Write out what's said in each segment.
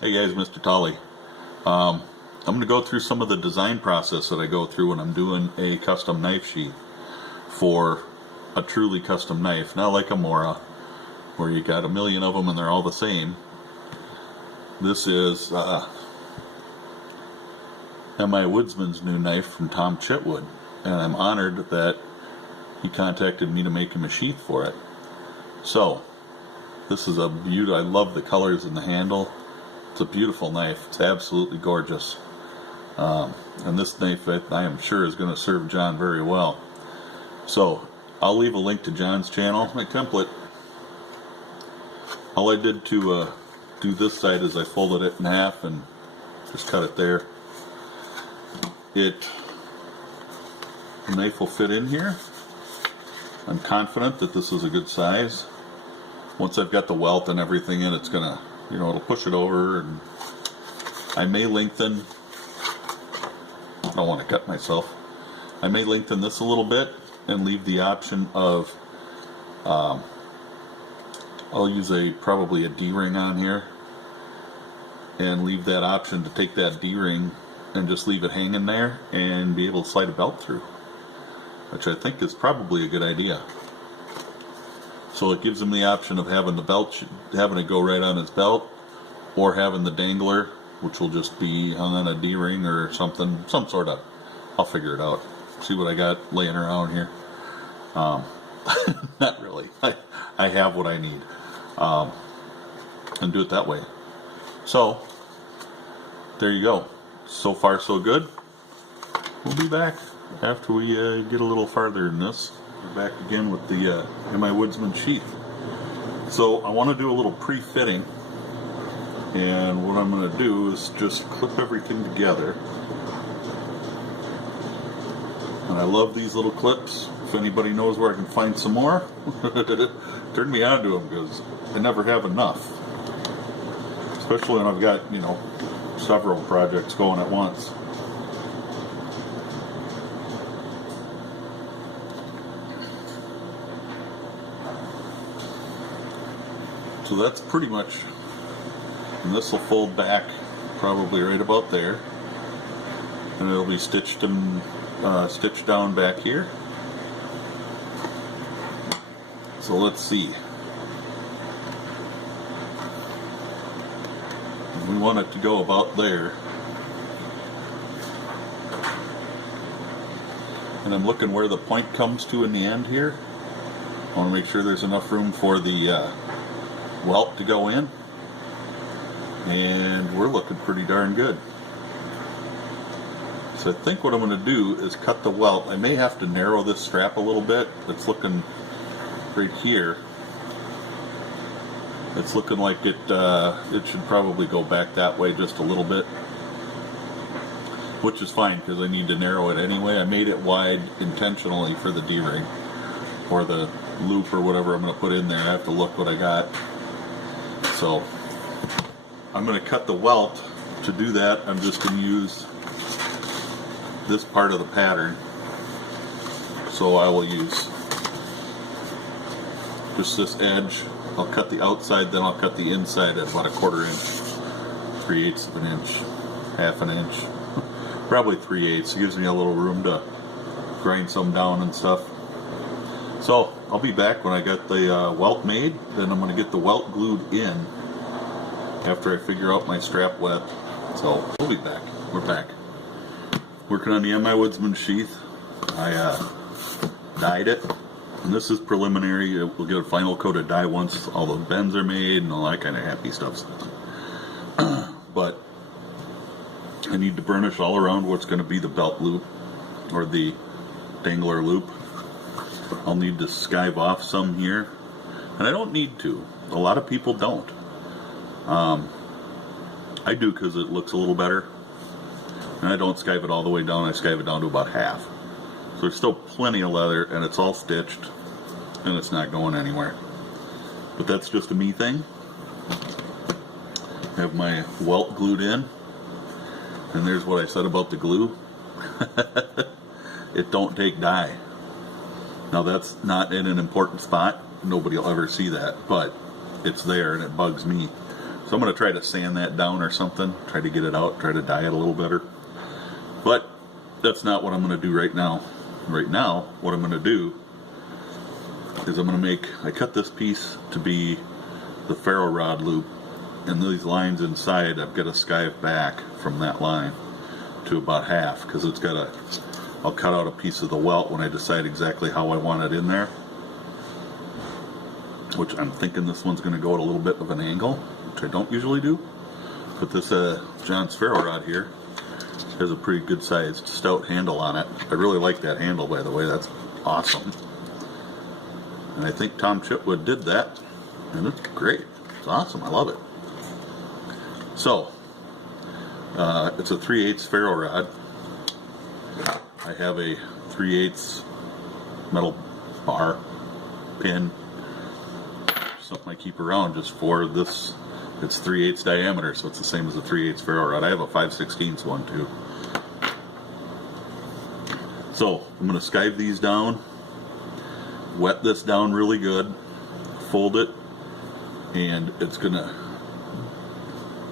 Hey guys, Mr. Tolly. I'm going to go through some of the design process that I go through when I'm doing a custom knife sheath for a truly custom knife, not like a Mora where you got a million of them and they're all the same. This is M.I. Woodsman's new knife from Tom Chitwood, and I'm honored that he contacted me to make him a sheath for it. So this is a beauty. I love the colors in the handle. It's a beautiful knife. It's absolutely gorgeous. And this knife I am sure is going to serve John very well. So I'll leave a link to John's channel, my template. All I did to do this side is I folded it in half and just cut it there. The knife will fit in here. I'm confident that this is a good size. Once I've got the welt and everything in, it's gonna, it'll push it over, and I may lengthen. I don't want to cut myself. I may lengthen this a little bit and leave the option of I'll use probably a D-ring on here and leave that option to take that D-ring and just leave it hanging there and be able to slide a belt through, which I think is probably a good idea. So it gives him the option of having the belt, having it go right on his belt, or having the dangler, which will just be hung on a D-ring or something, some sort of, I'll figure it out. See what I got laying around here. Not really. I have what I need. And do it that way. So, there you go. So far so good. We'll be back after we get a little farther in this. We're back again with the M.I. Woodsman sheath. So I want to do a little pre-fitting, and what I'm going to do is just clip everything together. And I love these little clips. If anybody knows where I can find some more, turn me on to them, because I never have enough. Especially when I've got, several projects going at once. So that's pretty much, and this will fold back probably right about there, and it'll be stitched and stitched down back here. So let's see. We want it to go about there, and I'm looking where the point comes to in the end here. I want to make sure there's enough room for the welt to go in, and we're looking pretty darn good. So I think what I'm going to do is cut the welt. I may have to narrow this strap a little bit. It's looking right here. It's looking like it should probably go back that way just a little bit, which is fine because I need to narrow it anyway. I made it wide intentionally for the D-ring or the loop or whatever I'm going to put in there. I have to look what I got. So I'm going to cut the welt. To do that, I'm just going to use this part of the pattern. So I will use just this edge. I'll cut the outside, then I'll cut the inside at about a 1/4 inch, 3/8 of an inch, 1/2 inch, probably 3/8. It gives me a little room to grind some down and stuff. So I'll be back when I got the welt made. Then I'm going to get the welt glued in after I figure out my strap width. So we'll be back. We're back. Working on the M.I. Woodsman sheath. I dyed it. And this is preliminary. We'll get a final coat of dye once all the bends are made and all that kind of happy stuff. But I need to burnish all around what's going to be the belt loop or the dangler loop. I'll need to skive off some here, and I don't need to. A lot of people don't. I do because it looks a little better, and I don't skive it all the way down. I skive it down to about half. So there's still plenty of leather, and it's all stitched, and it's not going anywhere. But that's just a me thing. I have my welt glued in, and there's what I said about the glue. It don't take dye. Now that's not in an important spot. Nobody will ever see that, but it's there and it bugs me. So I'm going to try to sand that down or something, try to get it out, try to dye it a little better. But that's not what I'm going to do right now. Right now, what I'm going to do is I cut this piece to be the ferro rod loop, and these lines inside, I've got to skive back from that line to about half, because I'll cut out a piece of the welt when I decide exactly how I want it in there. Which I'm thinking this one's going to go at a little bit of an angle, which I don't usually do. But this John's ferro rod here has a pretty good sized stout handle on it. I really like that handle, by the way. That's awesome. And I think Tom Chitwood did that, and it's great. It's awesome. I love it. So it's a 3/8 ferro rod. I have a 3/8 metal bar pin, something I keep around just for this. It's 3/8 diameter, so it's the same as a 3/8 ferro rod. I have a 5/16 one too. So I'm going to skive these down, wet this down really good, fold it, and it's going to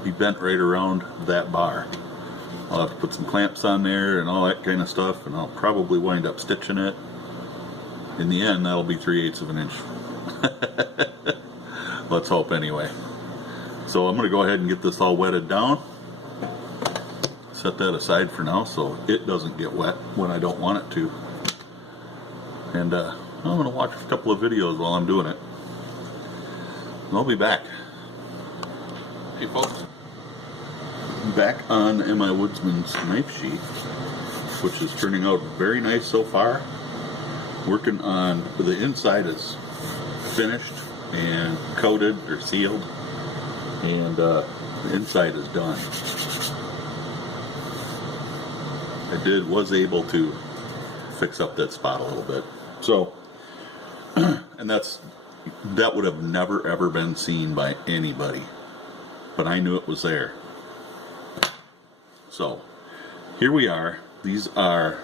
be bent right around that bar. I'll have to put some clamps on there and all that kind of stuff, and I'll probably wind up stitching it. In the end, that'll be 3/8 of an inch. Let's hope anyway. So I'm going to go ahead and get this all wetted down. Set that aside for now so it doesn't get wet when I don't want it to. And I'm going to watch a couple of videos while I'm doing it. And I'll be back. Hey folks. Back on my Woodsman's knife sheath, which is turning out very nice so far. Working on the inside is finished and coated or sealed, and the inside is done. I was able to fix up that spot a little bit. So, and that would have never ever been seen by anybody, but I knew it was there. So, here we are. These are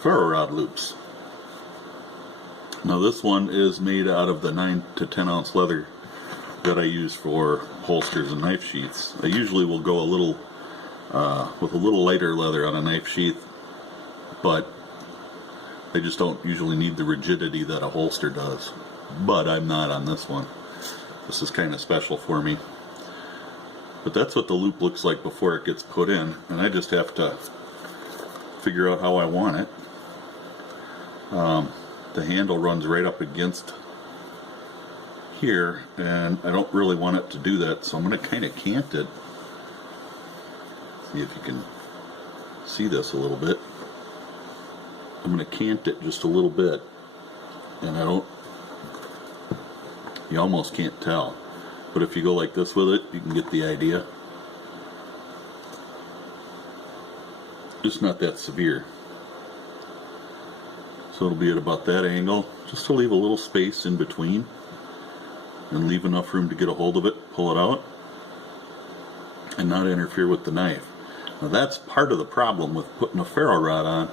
ferro rod loops. Now this one is made out of the 9 to 10 ounce leather that I use for holsters and knife sheaths. I usually will go with a little lighter leather on a knife sheath, but they just don't usually need the rigidity that a holster does. But I'm not on this one. This is kind of special for me. But that's what the loop looks like before it gets put in, and I just have to figure out how I want it. The handle runs right up against here, and I don't really want it to do that, so I'm going to kind of cant it. See if you can see this a little bit. I'm going to cant it just a little bit, and you almost can't tell. But if you go like this with it, you can get the idea. It's not that severe. So it'll be at about that angle, just to leave a little space in between and leave enough room to get a hold of it, pull it out, and not interfere with the knife. Now that's part of the problem with putting a ferro rod on,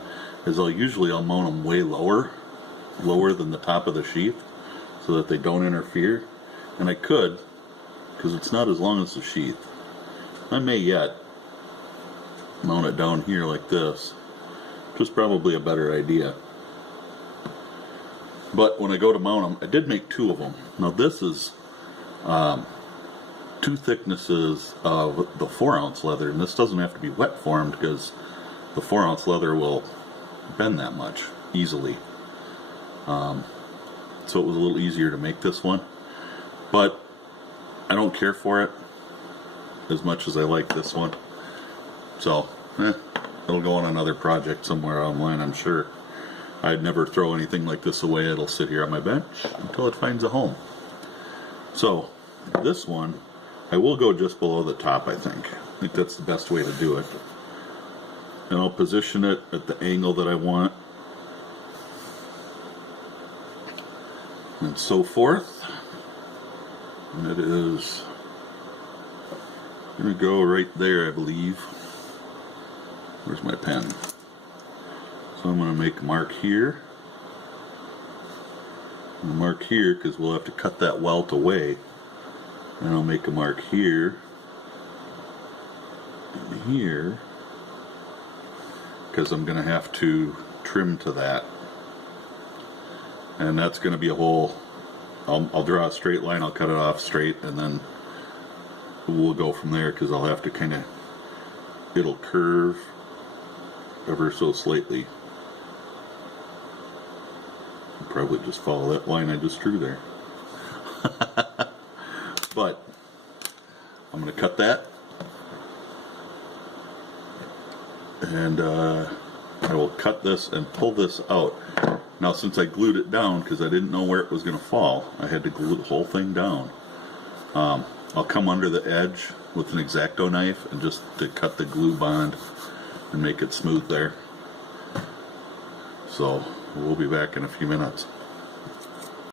is I'll mount them way lower than the top of the sheath, so that they don't interfere. And I could, because it's not as long as the sheath. I may yet mount it down here like this, which is probably a better idea. But when I go to mount them, I did make 2 of them. Now this is 2 thicknesses of the 4 ounce leather, and this doesn't have to be wet formed because the 4 ounce leather will bend that much easily. So it was a little easier to make this one, but I don't care for it as much as I like this one. So it'll go on another project somewhere online, I'm sure. I'd never throw anything like this away. It'll sit here on my bench until it finds a home. So this one, I will go just below the top, I think. I think that's the best way to do it. And I'll position it at the angle that I want, and so forth. And it is going to go right there, I believe. Where's my pen? So I'm going to make a mark here. And a mark here, because we'll have to cut that welt away And I'll make a mark here and here, because I'm going to have to trim to that. And that's going to be a hole. I'll draw a straight line, I'll cut it off straight, and then we'll go from there, because I'll have to kind of, it'll curve ever so slightly. I'll probably just follow that line I just drew there. But I'm going to cut that, and I will cut this and pull this out. Now, since I glued it down because I didn't know where it was going to fall, I had to glue the whole thing down. I'll come under the edge with an X-Acto knife and just to cut the glue bond and make it smooth there. So we'll be back in a few minutes.